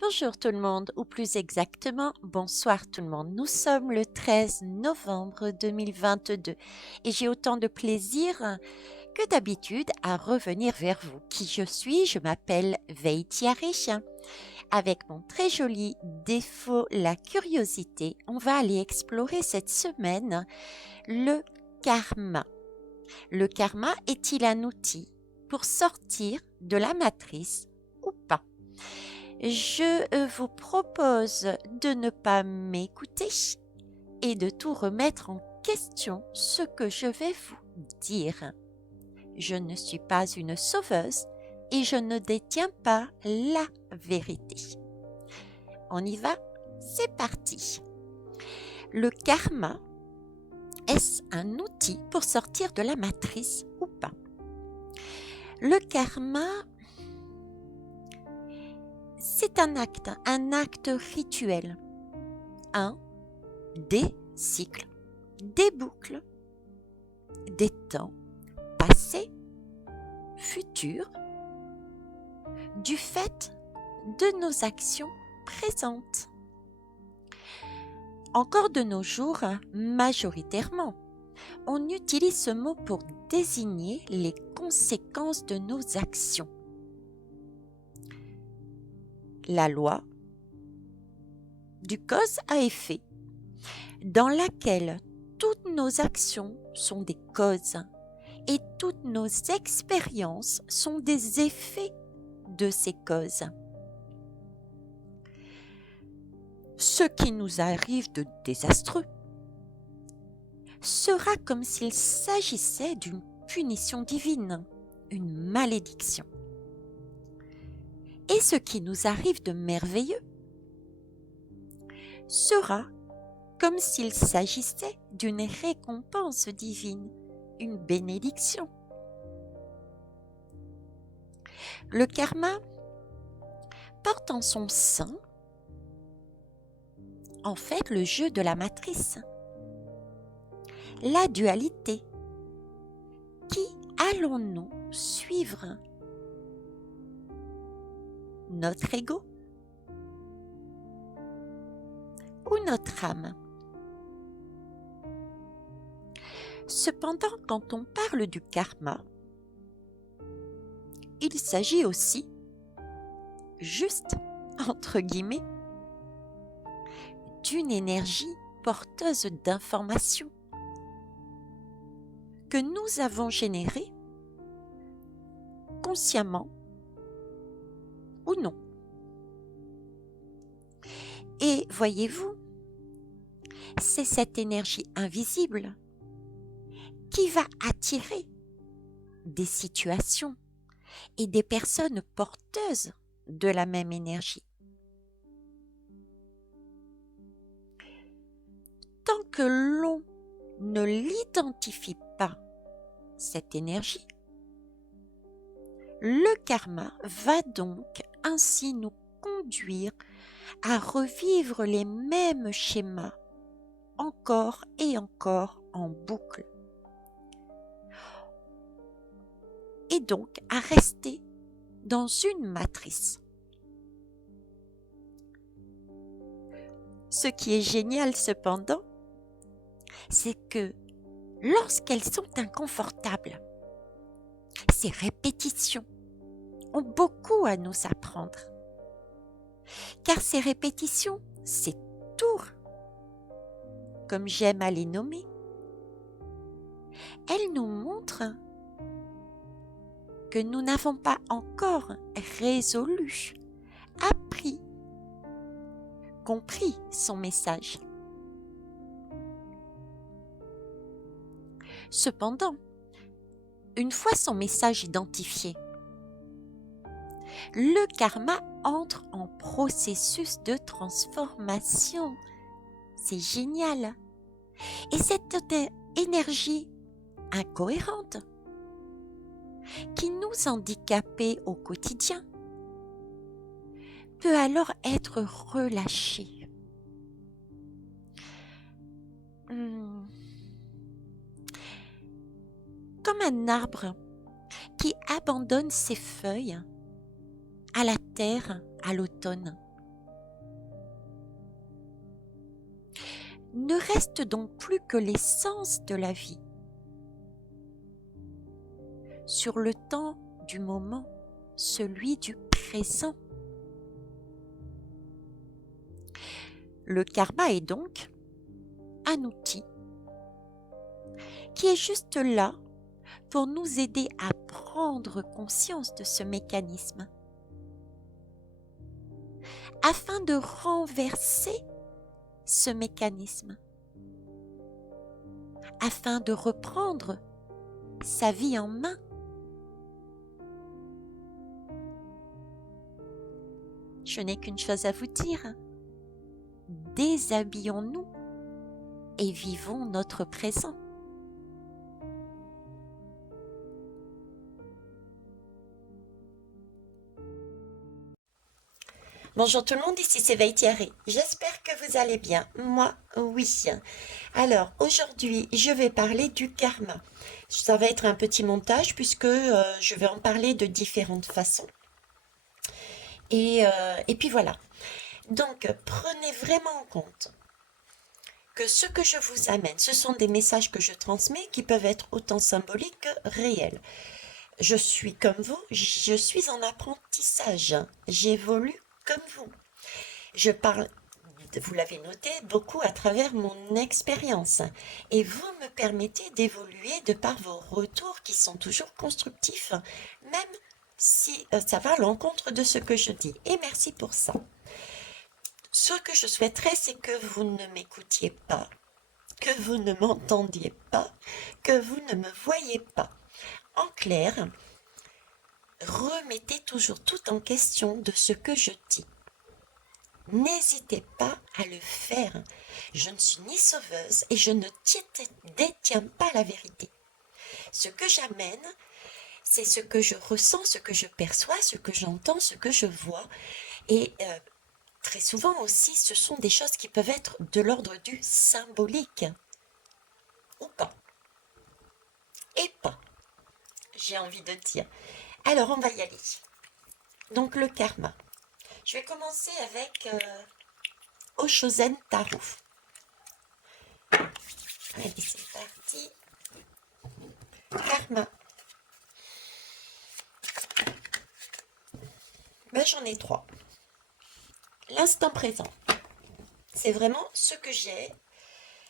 Bonjour tout le monde, ou plus exactement, bonsoir tout le monde. Nous sommes le 13 novembre 2022 et j'ai autant de plaisir que d'habitude à revenir vers vous. Qui je suis? Je m'appelle Veitiari. Avec mon très joli défaut, la curiosité, on va aller explorer cette semaine le karma. Le karma est-il un outil pour sortir de la matrice ou pas? Je vous propose de ne pas m'écouter et de tout remettre en question ce que je vais vous dire. Je ne suis pas une sauveuse et je ne détiens pas la vérité. On y va? C'est parti. Le karma, est-ce un outil pour sortir de la matrice ou pas? Le karma, c'est un acte rituel. Des cycles, des boucles, des temps passés, futurs, du fait de nos actions présentes. Encore de nos jours, majoritairement, on utilise ce mot pour désigner les conséquences de nos actions. La loi du cause à effet, dans laquelle toutes nos actions sont des causes et toutes nos expériences sont des effets de ces causes. Ce qui nous arrive de désastreux sera comme s'il s'agissait d'une punition divine, une malédiction. Et ce qui nous arrive de merveilleux sera comme s'il s'agissait d'une récompense divine, une bénédiction. Le karma porte en son sein, en fait, le jeu de la matrice, la dualité. Qui allons-nous suivre? Notre ego ou notre âme? Cependant, quand on parle du karma, il s'agit aussi, juste entre guillemets, d'une énergie porteuse d'informations que nous avons générée consciemment ou non. Et voyez-vous, c'est cette énergie invisible qui va attirer des situations et des personnes porteuses de la même énergie. Tant que l'on ne l'identifie pas, cette énergie, le karma va donc ainsi nous conduire à revivre les mêmes schémas encore et encore en boucle. Et donc à rester dans une matrice. Ce qui est génial cependant, c'est que lorsqu'elles sont inconfortables, ces répétitions ont beaucoup à nous apprendre. Car ces répétitions, ces tours, comme j'aime à les nommer, elles nous montrent que nous n'avons pas encore résolu, appris, compris son message. Cependant, une fois son message identifié, le karma entre en processus de transformation. C'est génial. Et cette énergie incohérente qui nous handicapait au quotidien peut alors être relâchée. Comme un arbre qui abandonne ses feuilles à la terre à l'automne. Ne reste donc plus que l'essence de la vie. Sur le temps du moment, celui du présent. Le karma est donc un outil qui est juste là pour nous aider à prendre conscience de ce mécanisme, afin de renverser ce mécanisme, afin de reprendre sa vie en main. Je n'ai qu'une chose à vous dire. Déshabillons-nous et vivons notre présent. Bonjour tout le monde, ici c'est Thierry. J'espère que vous allez bien. Moi, oui. Alors, aujourd'hui, je vais parler du karma. Ça va être un petit montage puisque je vais en parler de différentes façons. Et puis voilà. Donc, prenez vraiment en compte que ce que je vous amène, ce sont des messages que je transmets qui peuvent être autant symboliques que réels. Je suis comme vous, je suis en apprentissage. J'évolue comme vous. Je parle, vous l'avez noté, beaucoup à travers mon expérience. Et vous me permettez d'évoluer de par vos retours qui sont toujours constructifs, même si ça va à l'encontre de ce que je dis. Et merci pour ça. Ce que je souhaiterais, c'est que vous ne m'écoutiez pas, que vous ne m'entendiez pas, que vous ne me voyiez pas. En clair, remettez toujours tout en question de ce que je dis. N'hésitez pas à le faire. Je ne suis ni sauveuse et je ne détiens pas la vérité. Ce que j'amène, c'est ce que je ressens, ce que je perçois, ce que j'entends, ce que je vois. Et très souvent aussi, ce sont des choses qui peuvent être de l'ordre du symbolique. Ou pas. Et pas, j'ai envie de dire. Alors, on va y aller. Donc, le karma. Je vais commencer avec Oshozen Taro. Allez, c'est parti. Karma. Ben, j'en ai 3. L'instant présent. C'est vraiment ce que j'ai.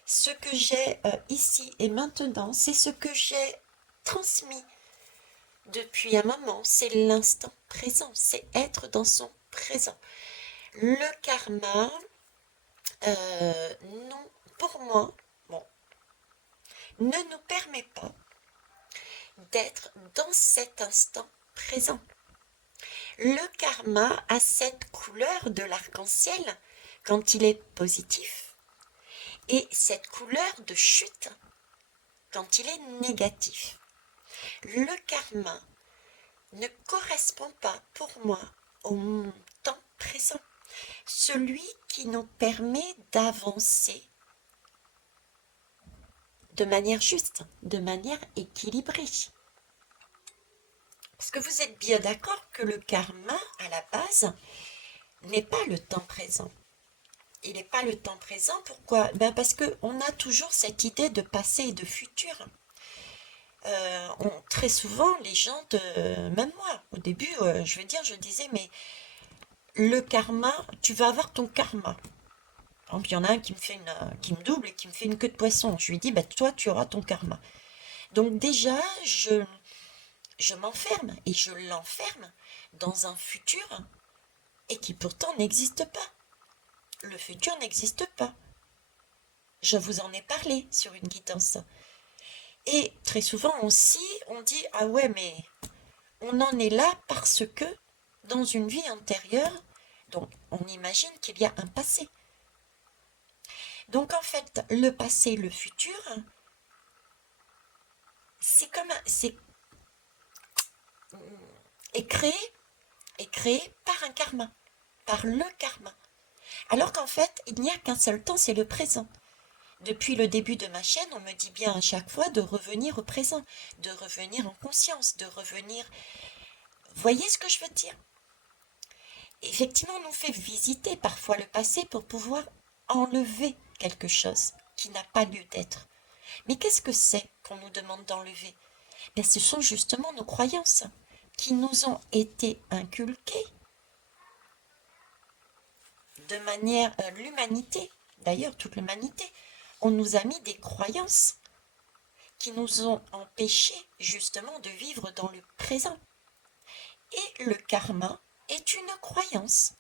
Ce que j'ai ici et maintenant, c'est ce que j'ai transmis depuis un moment. C'est l'instant présent. C'est être dans son présent. Le karma, non, pour moi, ne nous permet pas d'être dans cet instant présent. Le karma a cette couleur de l'arc-en-ciel quand il est positif et cette couleur de chute quand il est négatif. Le karma ne correspond pas pour moi au temps présent, celui qui nous permet d'avancer de manière juste, de manière équilibrée. Parce que vous êtes bien d'accord que le karma, à la base, n'est pas le temps présent. Il n'est pas le temps présent, pourquoi? Parce qu'on a toujours cette idée de passé et de futur. Très souvent, les gens, même moi, au début, je disais, mais le karma, tu vas avoir ton karma. Par exemple, il y en a un qui me double et qui me fait une queue de poisson. Je lui dis, toi, tu auras ton karma. Donc déjà, je m'enferme et je l'enferme dans un futur et qui pourtant n'existe pas. Le futur n'existe pas. Je vous en ai parlé sur une guidance. Et très souvent aussi, on dit, ah ouais, mais on en est là parce que dans une vie antérieure, donc on imagine qu'il y a un passé. Donc en fait, le passé, le futur, c'est est créé par un karma, par le karma. Alors qu'en fait, il n'y a qu'un seul temps, c'est le présent. Depuis le début de ma chaîne, on me dit bien à chaque fois de revenir au présent, de revenir en conscience, de revenir... Voyez ce que je veux dire? Effectivement, on nous fait visiter parfois le passé pour pouvoir enlever quelque chose qui n'a pas lieu d'être. Mais qu'est-ce que c'est qu'on nous demande d'enlever? Ben, ce sont justement nos croyances qui nous ont été inculquées de manière l'humanité, d'ailleurs toute l'humanité, on nous a mis des croyances qui nous ont empêchés justement de vivre dans le présent. Et le karma est une croyance,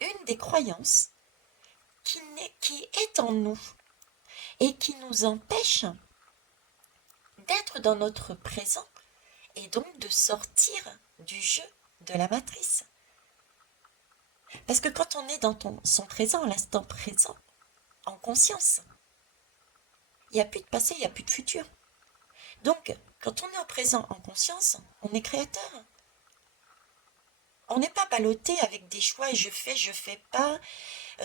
une des croyances qui est en nous et qui nous empêche d'être dans notre présent et donc de sortir du jeu de la matrice. Parce que quand on est dans son présent, l'instant présent, en conscience, il n'y a plus de passé, il n'y a plus de futur. Donc, quand on est au présent en conscience, on est créateur. On n'est pas ballotté avec des choix et je fais pas.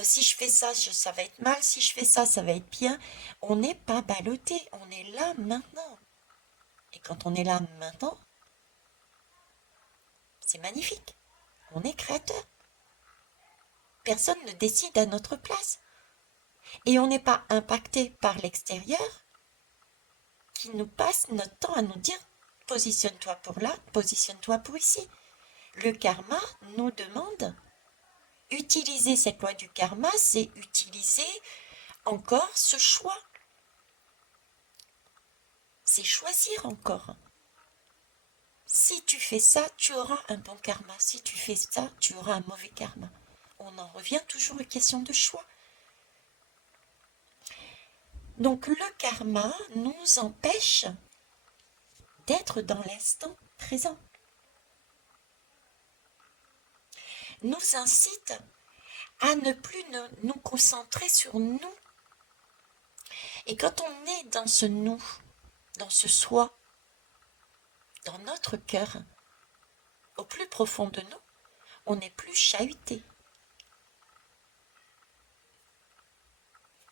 Si je fais ça, ça va être mal. Si je fais ça, ça va être bien. On n'est pas ballotté. On est là maintenant. Et quand on est là maintenant, c'est magnifique. On est créateur. Personne ne décide à notre place. Et on n'est pas impacté par l'extérieur qui nous passe notre temps à nous dire positionne-toi pour là, positionne-toi pour ici. Le karma nous demande utiliser cette loi du karma, c'est utiliser encore ce choix. C'est choisir encore. Si tu fais ça, tu auras un bon karma. Si tu fais ça, tu auras un mauvais karma. On en revient toujours aux questions de choix. Donc le karma nous empêche d'être dans l'instant présent. Nous incite à ne plus nous concentrer sur nous. Et quand on est dans ce nous, dans ce soi, dans notre cœur, au plus profond de nous, on n'est plus chahuté.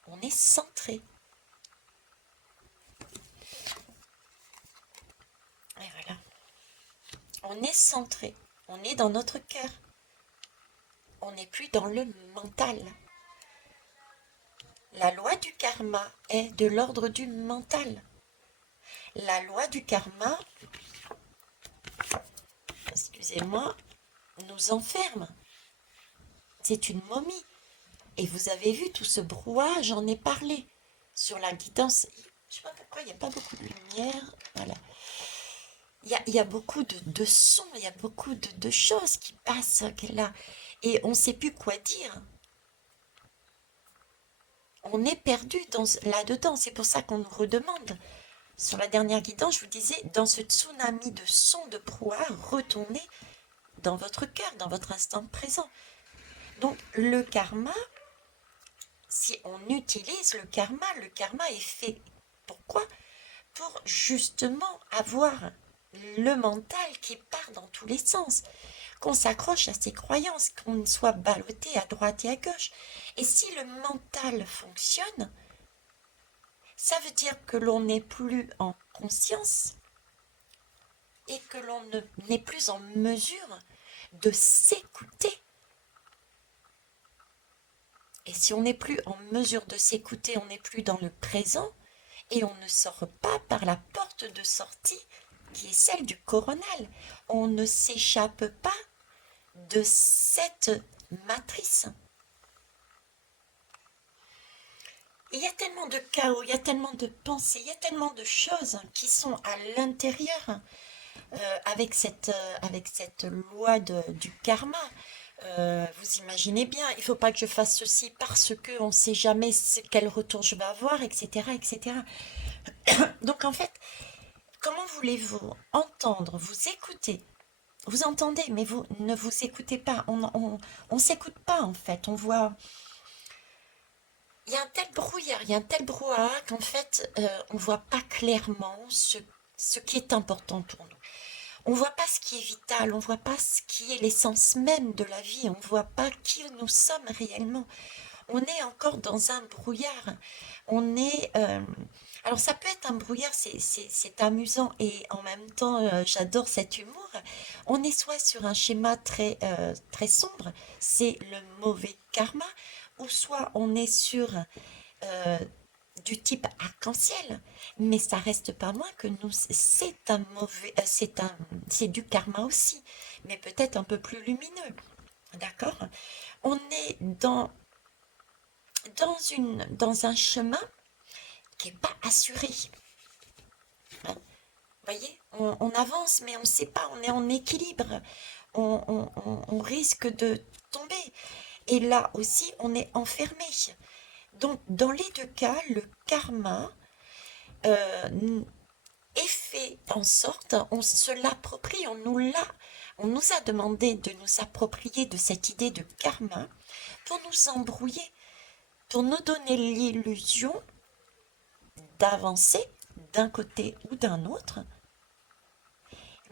On est centré. Et voilà. On est centré. On est dans notre cœur. On n'est plus dans le mental. La loi du karma est de l'ordre du mental. La loi du karma, excusez-moi, nous enferme. C'est une momie. Et vous avez vu tout ce brouhaha, j'en ai parlé sur la guidance. Je ne sais pas pourquoi il n'y a pas beaucoup de lumière. Voilà. Il y a beaucoup de sons, il y a beaucoup de choses qui passent là. Et on ne sait plus quoi dire. On est perdu là-dedans. C'est pour ça qu'on nous redemande. Sur la dernière guidance, je vous disais, dans ce tsunami de sons, de brouhaha, retournez dans votre cœur, dans votre instant présent. Donc le karma, si on utilise le karma est fait. Pourquoi? Pour justement avoir le mental qui part dans tous les sens, qu'on s'accroche à ses croyances, qu'on soit ballotté à droite et à gauche. Et si le mental fonctionne, ça veut dire que l'on n'est plus en conscience et que l'on n'est plus en mesure de s'écouter. Et si on n'est plus en mesure de s'écouter, on n'est plus dans le présent et on ne sort pas par la porte de sortie qui est celle du coronal. On ne s'échappe pas de cette matrice. Il y a tellement de chaos, il y a tellement de pensées, il y a tellement de choses qui sont à l'intérieur avec cette loi du karma. Vous imaginez bien, il ne faut pas que je fasse ceci parce qu'on ne sait jamais quel retour je vais avoir, etc., etc. Donc en fait, comment voulez-vous entendre, vous écouter? Vous entendez, mais vous ne vous écoutez pas. On s'écoute pas en fait. On voit. Il y a un tel brouillard, il y a un tel brouhaha qu'en fait, on voit pas clairement ce qui est important pour nous. On voit pas ce qui est vital, on voit pas ce qui est l'essence même de la vie, on voit pas qui nous sommes réellement. On est encore dans un brouillard. On est. Alors ça peut être un brouillard, c'est amusant et en même temps, j'adore cet humour. On est soit sur un schéma très sombre, c'est le mauvais karma, ou soit on est sur euh, du type arc-en-ciel, mais ça reste pas moins que nous, c'est un mauvais, c'est du karma aussi, mais peut-être un peu plus lumineux, d'accord? On est dans un chemin qui est pas assuré. Hein. Vous voyez, on avance, mais on ne sait pas, on est en équilibre, on risque de tomber. Et là aussi, on est enfermé. Donc, dans les deux cas, le karma est fait en sorte, on se l'approprie, on nous a demandé de nous approprier de cette idée de karma pour nous embrouiller, pour nous donner l'illusion d'avancer d'un côté ou d'un autre,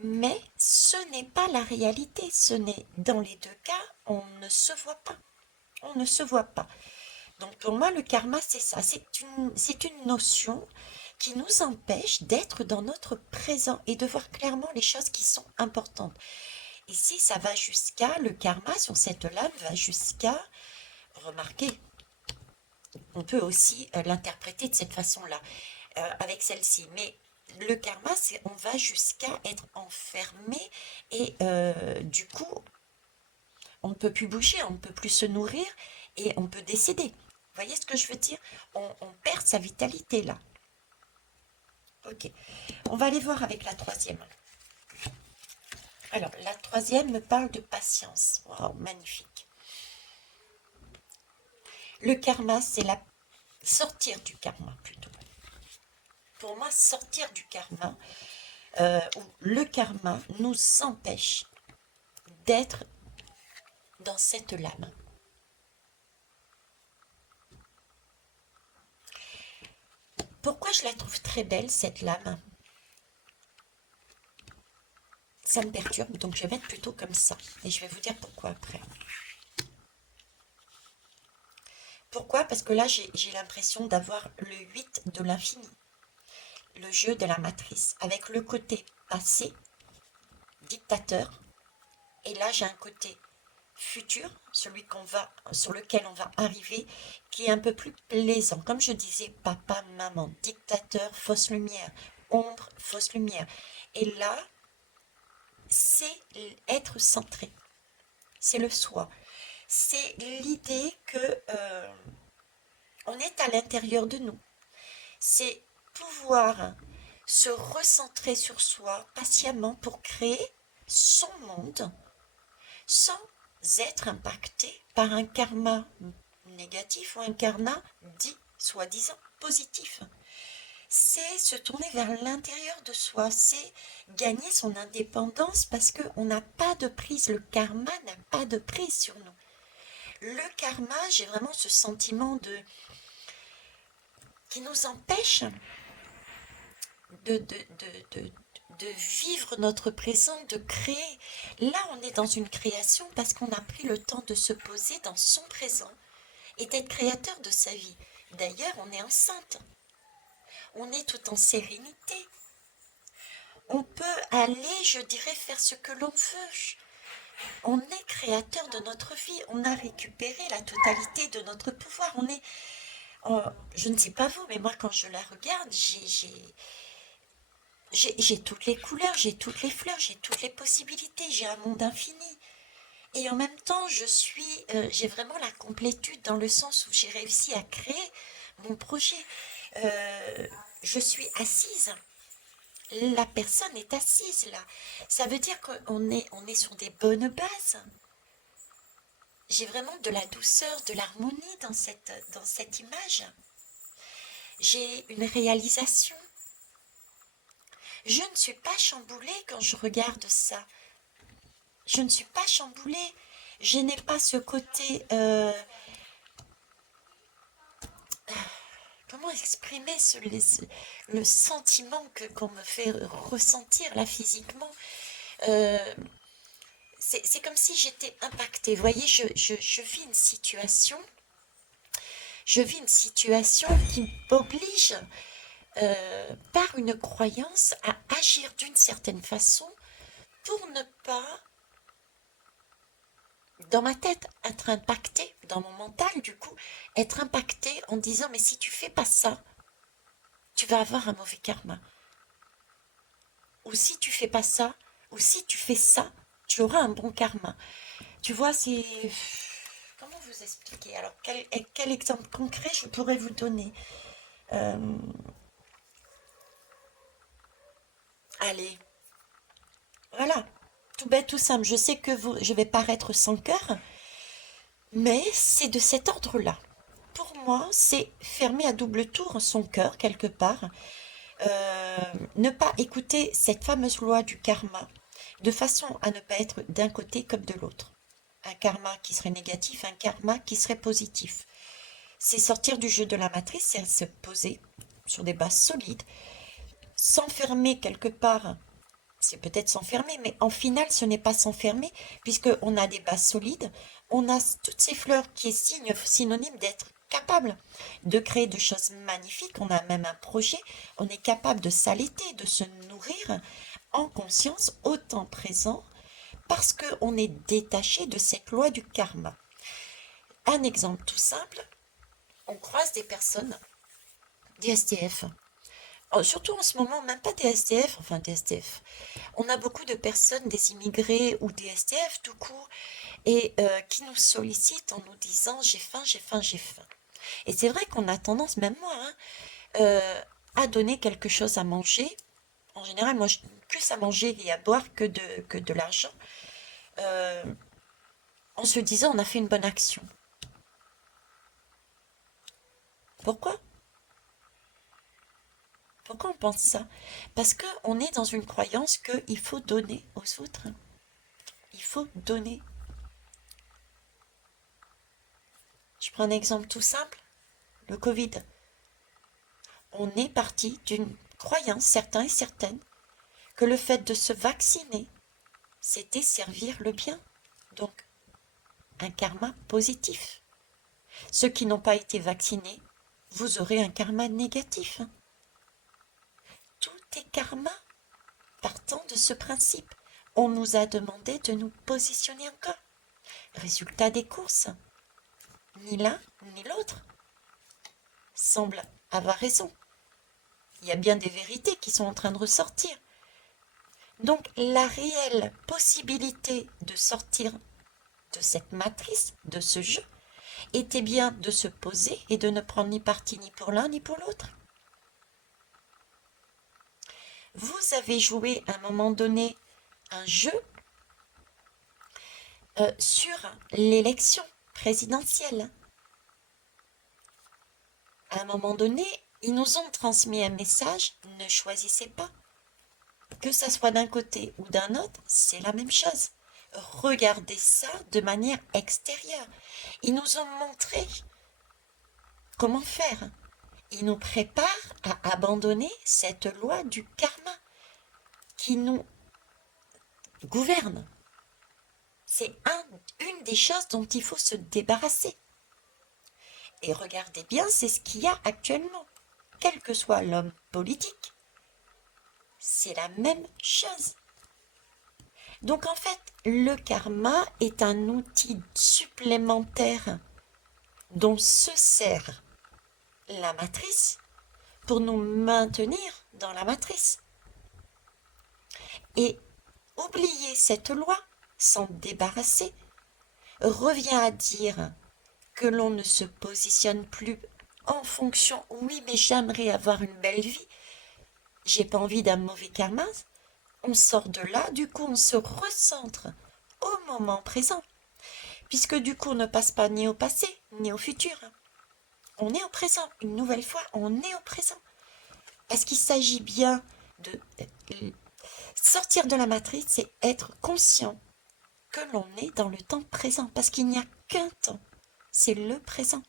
mais ce n'est pas la réalité, dans les deux cas, on ne se voit pas, on ne se voit pas. Donc pour moi, le karma, c'est ça, c'est une notion qui nous empêche d'être dans notre présent et de voir clairement les choses qui sont importantes. Ici, ça va jusqu'à, le karma sur cette lame va jusqu'à, remarquez, on peut aussi l'interpréter de cette façon-là, avec celle-ci, mais le karma, c'est on va jusqu'à être enfermé et du coup, on ne peut plus bouger, on ne peut plus se nourrir et on peut décéder. Vous voyez ce que je veux dire? On perd sa vitalité là. Ok. On va aller voir avec la troisième. Alors, la troisième me parle de patience. Wow, magnifique. Le karma, c'est sortir du karma plutôt. Pour moi, sortir du karma, ou le karma nous empêche d'être dans cette lame. Pourquoi je la trouve très belle, cette lame? Ça me perturbe, donc je vais mettre plutôt comme ça. Et je vais vous dire pourquoi après. Pourquoi? Parce que là, j'ai l'impression d'avoir le 8 de l'infini, le jeu de la matrice, avec le côté passé, dictateur, et là, j'ai un côté futur, sur lequel on va arriver, qui est un peu plus plaisant. Comme je disais, papa, maman, dictateur, fausse lumière, ombre, fausse lumière. Et là, c'est être centré, c'est le soi. C'est l'idée que on est à l'intérieur de nous. C'est pouvoir se recentrer sur soi patiemment pour créer son monde sans être impacté par un karma négatif ou un karma dit soi-disant positif. C'est se tourner vers l'intérieur de soi, c'est gagner son indépendance parce qu'on n'a pas de prise, le karma n'a pas de prise sur nous. Le karma, j'ai vraiment ce sentiment qui nous empêche de, de, de vivre notre présent, de créer. Là, on est dans une création parce qu'on a pris le temps de se poser dans son présent et d'être créateur de sa vie. D'ailleurs, on est enceinte. On est tout en sérénité. On peut aller, je dirais, faire ce que l'on veut. On est créateur de notre vie. On a récupéré la totalité de notre pouvoir. Je ne sais pas vous, mais moi, quand je la regarde, j'ai toutes les couleurs, j'ai toutes les fleurs, j'ai toutes les possibilités, j'ai un monde infini. Et en même temps, j'ai vraiment la complétude dans le sens où j'ai réussi à créer mon projet. Euh, je suis assise. La personne est assise là. Ça veut dire on est sur des bonnes bases. J'ai vraiment de la douceur, de l'harmonie dans cette image. J'ai une réalisation. Je ne suis pas chamboulée quand je regarde ça. Je ne suis pas chamboulée. Je n'ai pas ce côté... comment exprimer le sentiment qu'on me fait ressentir là physiquement. C'est comme si j'étais impactée. Vous voyez, je vis une situation. Je vis une situation qui m'oblige, par une croyance, à agir d'une certaine façon pour ne pas dans ma tête, être impacté, dans mon mental, du coup, être impacté en disant, mais si tu fais pas ça, tu vas avoir un mauvais karma. Ou si tu fais pas ça, ou si tu fais ça, tu auras un bon karma. Tu vois, c'est... Comment vous expliquer? Alors, quel exemple concret je pourrais vous donner? Euh, Allez, voilà. Tout bête, tout simple. Je sais que je vais paraître sans cœur, mais c'est de cet ordre-là. Pour moi, c'est fermer à double tour son cœur quelque part, ne pas écouter cette fameuse loi du karma, de façon à ne pas être d'un côté comme de l'autre. Un karma qui serait négatif, un karma qui serait positif. C'est sortir du jeu de la matrice, c'est se poser sur des bases solides, s'enfermer quelque part. C'est peut-être s'enfermer, mais en final, ce n'est pas s'enfermer, puisqu'on a des bases solides, on a toutes ces fleurs qui est synonyme d'être capable de créer de choses magnifiques, on a même un projet, on est capable de s'allaiter, de se nourrir en conscience, au temps présent, parce qu'on est détaché de cette loi du karma. Un exemple tout simple, on croise des personnes, des SDF. Surtout en ce moment, même pas des SDF, enfin des SDF. On a beaucoup de personnes, des immigrés ou des SDF tout court, et qui nous sollicitent en nous disant j'ai faim, j'ai faim, j'ai faim. Et c'est vrai qu'on a tendance, même moi, hein, à donner quelque chose à manger. En général, moi, je donne plus à manger et à boire que de l'argent, euh, en se disant on a fait une bonne action. Pourquoi? Pourquoi on pense ça? Parce qu'on est dans une croyance qu'il faut donner aux autres. Il faut donner. Je prends un exemple tout simple, le Covid. On est parti d'une croyance, certains et certaines, que le fait de se vacciner, c'était servir le bien. Donc, un karma positif. Ceux qui n'ont pas été vaccinés, vous aurez un karma négatif. Tout est karma partant de ce principe. On nous a demandé de nous positionner encore. Résultat des courses, ni l'un ni l'autre semble avoir raison. Il y a bien des vérités qui sont en train de ressortir. Donc la réelle possibilité de sortir de cette matrice, de ce jeu, était bien de se poser et de ne prendre ni parti ni pour l'un ni pour l'autre. Vous avez joué à un moment donné un jeu sur l'élection présidentielle. À un moment donné, ils nous ont transmis un message, ne choisissez pas. Que ça soit d'un côté ou d'un autre, c'est la même chose. Regardez ça de manière extérieure. Ils nous ont montré comment faire. Ils nous préparent à abandonner cette loi du karma qui nous gouverne. C'est une des choses dont il faut se débarrasser. Et regardez bien, c'est ce qu'il y a actuellement. Quel que soit l'homme politique, c'est la même chose. Donc en fait, le karma est un outil supplémentaire dont se sert la matrice pour nous maintenir dans la matrice. Et oublier cette loi, s'en débarrasser, revient à dire que l'on ne se positionne plus en fonction, oui, mais j'aimerais avoir une belle vie, j'ai pas envie d'un mauvais karma. On sort de là, du coup on se recentre au moment présent, puisque du coup on ne passe pas ni au passé ni au futur. On est au présent, une nouvelle fois, on est au présent. Est-ce qu'il s'agit bien de sortir de la matrice, c'est être conscient que l'on est dans le temps présent, parce qu'il n'y a qu'un temps, c'est le présent.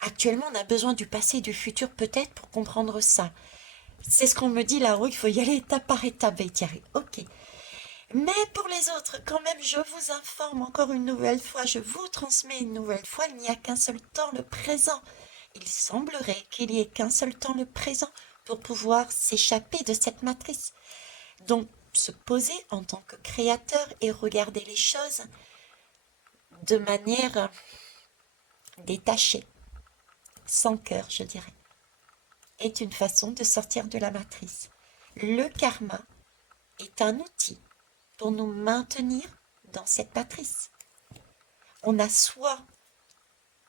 Actuellement, on a besoin du passé et du futur peut-être pour comprendre ça. C'est ce qu'on me dit là-haut, il faut y aller étape par étape, Thierry. Ok. Mais pour les autres, quand même, je vous informe encore une nouvelle fois, je vous transmets une nouvelle fois, il n'y a qu'un seul temps, le présent. Il semblerait qu'il n'y ait qu'un seul temps, le présent, pour pouvoir s'échapper de cette matrice. Donc, se poser en tant que créateur et regarder les choses de manière détachée, sans cœur, je dirais, est une façon de sortir de la matrice. Le karma est un outil pour nous maintenir dans cette matrice. On a soit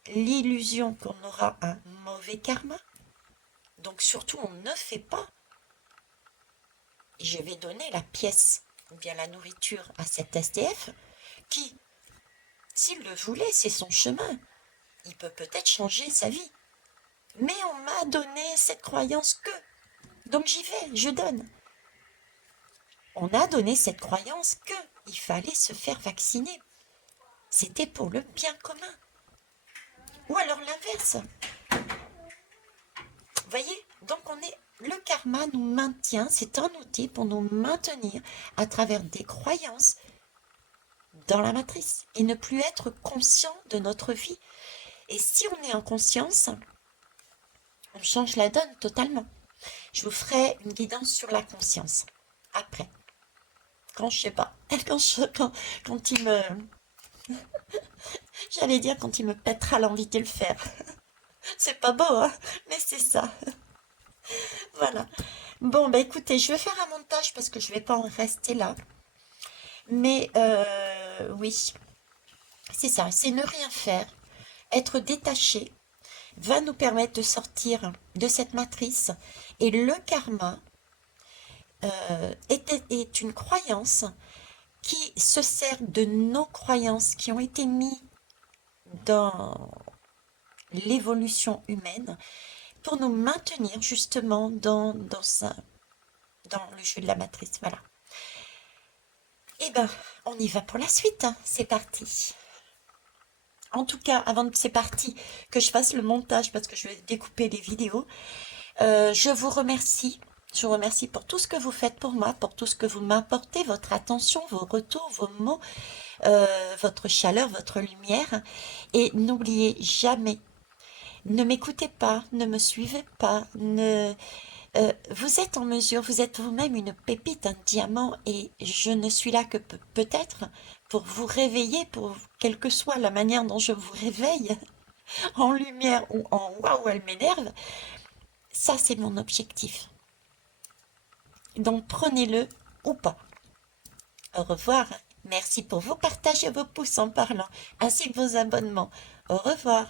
l'illusion qu'on aura un mauvais karma, donc surtout on ne fait pas. Et je vais donner la pièce ou bien la nourriture à cet SDF qui, s'il le voulait, c'est son chemin. Il peut peut-être changer sa vie. Mais on m'a donné cette croyance que. Donc j'y vais, je donne. On a donné cette croyance que il fallait se faire vacciner. C'était pour le bien commun. Ou alors l'inverse. Voyez, donc le karma nous maintient, c'est un outil pour nous maintenir à travers des croyances dans la matrice et ne plus être conscient de notre vie. Et si on est en conscience, on change la donne totalement. Je vous ferai une guidance sur la conscience après. Quand je sais pas, quand il me, j'allais dire quand il me pètera l'envie de le faire. C'est pas beau, hein, mais c'est ça. Voilà. Bon, bah écoutez, je vais faire un montage parce que je vais pas en rester là. Mais oui, c'est ça, c'est ne rien faire. Être détaché va nous permettre de sortir de cette matrice. Et le karma est une croyance qui se sert de nos croyances qui ont été mises dans l'évolution humaine pour nous maintenir justement dans le jeu de la matrice. Voilà. Eh ben, on y va pour la suite, hein. C'est parti. En tout cas, avant que c'est parti, que je fasse le montage parce que je vais découper les vidéos, je vous remercie. Je vous remercie pour tout ce que vous faites pour moi, pour tout ce que vous m'apportez, votre attention, vos retours, vos mots, votre chaleur, votre lumière. Et n'oubliez jamais, ne m'écoutez pas, ne me suivez pas, vous êtes en mesure, vous êtes vous-même une pépite, un diamant, et je ne suis là que peut-être pour vous réveiller, pour quelle que soit la manière dont je vous réveille, en lumière ou en waouh, elle m'énerve. Ça, c'est mon objectif. Donc prenez-le ou pas. Au revoir. Merci pour vos partages et vos pouces en parlant, ainsi que vos abonnements. Au revoir.